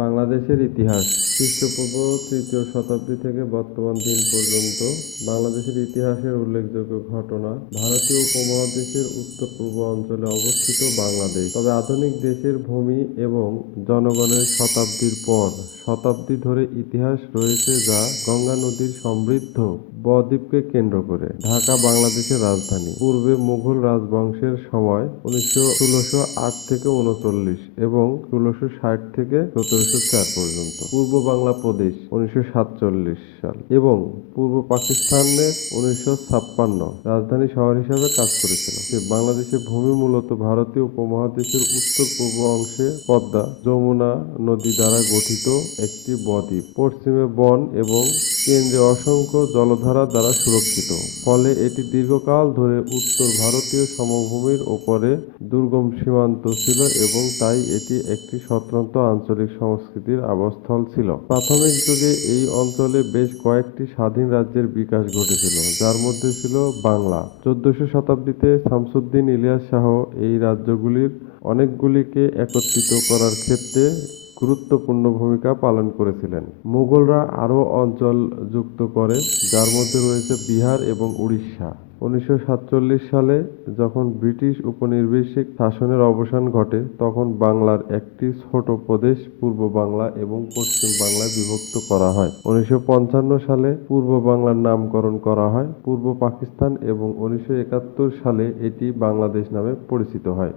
বাংলাদেশের ইতিহাস খ্রিস্টপূর্ব তৃতীয় শতাব্দী থেকে বর্তমান দিন পর্যন্ত বাংলাদেশের ইতিহাসের উল্লেখযোগ্য ঘটনা। ভারতীয় উপমহাদেশের উত্তর-পূর্ব অঞ্চলে অবস্থিত বাংলাদেশ তবে আধুনিক দেশের ভূমি এবং জনগণের শতাব্দীর পর শতাব্দী ধরে ইতিহাস রয়েছে, যা গঙ্গা নদীর সমৃদ্ধ বদ্বীপকে কেন্দ্র করে। ঢাকা বাংলাদেশের রাজধানী। পূর্বে মুঘল রাজবংশের সময় 1608 থেকে 39 এবং 1660 থেকে 1704 পর্যন্ত। পূর্ব বাংলা প্রদেশ 1947 সাল এবং পূর্ব পাকিস্তানের 1956 রাজধানী শহর হিসেবে কাজ করেছিল। বাংলাদেশের ভূমি মূলত ভারতীয় উপমহাদেশের উত্তর-পূর্ব অংশে পদ্মা যমুনা নদী দ্বারা গঠিত একটি বদ্বীপ। পশ্চিমে বন এবং কেন্দ্রে অসংখ্য জলধারা দ্বারা সুরক্ষিত, ফলে এটি দীর্ঘকাল ধরে উত্তর ভারতীয় সমভূমির ওপরে দুর্গম সীমান্ত ছিল এবং তাই এটি একটি স্বতন্ত্র আঞ্চলিক সংস্কৃতির আবাসস্থল ছিল। প্রাথমিক যুগে এই অঞ্চলে বেশ কয়েকটি স্বাধীন রাজ্যের বিকাশ ঘটেছিল, যার মধ্যে ছিল বাংলা। 1400 শতাব্দীতে শামসুদ্দিন ইলিয়াস শাহ এই রাজ্যগুলির অনেকগুলিকে একত্রিত করার ক্ষেত্রে গুরুত্বপূর্ণ ভূমিকা পালন করেছিলেন। মুঘলরা আরও অঞ্চল যুক্ত করে, যার মধ্যে রয়েছে বিহার এবং উড়িষ্যা। 1947 সালে যখন ব্রিটিশ উপনিবেশিক শাসনের অবসান ঘটে, তখন বাংলার একটি ছোট প্রদেশ পূর্ব বাংলা এবং পশ্চিম বাংলায় বিভক্ত করা হয়। 1955 সালে পূর্ব বাংলার নামকরণ করা হয় পূর্ব পাকিস্তান এবং 1971 সালে এটি বাংলাদেশ নামে পরিচিত হয়।